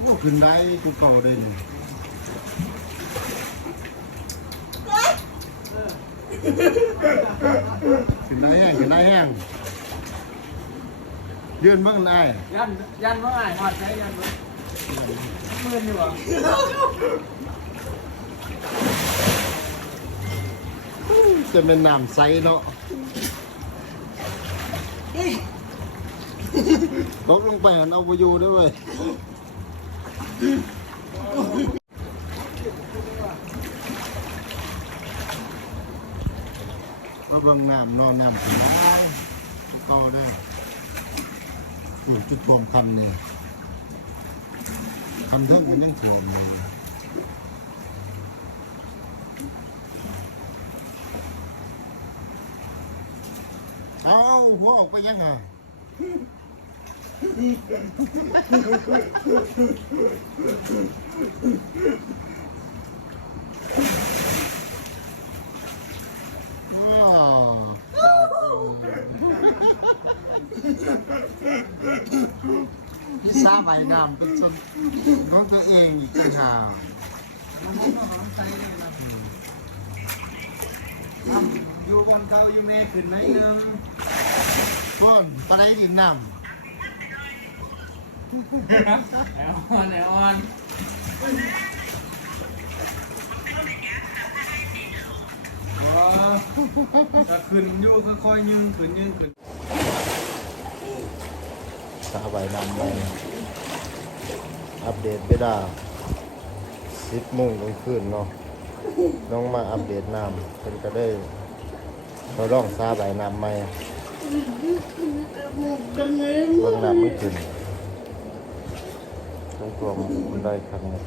โอ้ขึ้นได้กูเก่าเลยนี่ขึ้นได้แห้งขึ้นได้แห้งยืนเบิ่งได้ยันยันว่าไงหอดใช้ยันว่ามื่นอยู่บ่จะเป็นน้ำใสเนาะตกลงไปหันเอาไปอยู่ด้วยเวย มาเบิ่งน้ำนอนน้ำขึ้นได้ก็ได้อู้จุดท่วมคันนี่ยคันเทิงมันยังท่วมเลยเอาเอาหัวออกไปยังไง พี่ซาใบน้ำเป็นส่วนของตัวเองอีกต่างหากอยู่บนเก่าอยู่แม่ขึ้นไหนนึงพ่นปลาไหลดินน้ แอลออนแอลออนอ๋อจะขึ้นอยู่ค่อยๆยืนขึ้นยืนขึ้นำซาใบน้ำไปอัปเดตไปได้สิบโมงกลางคืนเนาะน้องมาอัปเดตน้ำเป็นก็ได้เราลองซาใบน้ำใหม่เบิ่งน้ำไม่ขึ้น ต้งตัวมันได้ครั้งนึง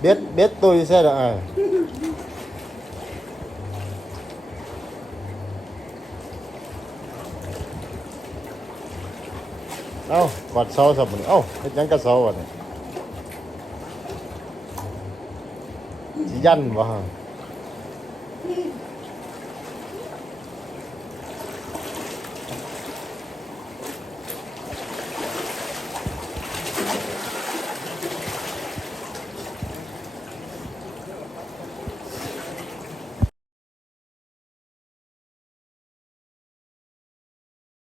เบ็ดเบ็ดตัวใช่หรอไอะเอ้ากอดเสาสับมันเอ้าเฮ็ดหยังกับเสาอะนี่สิยันบ่ฮะ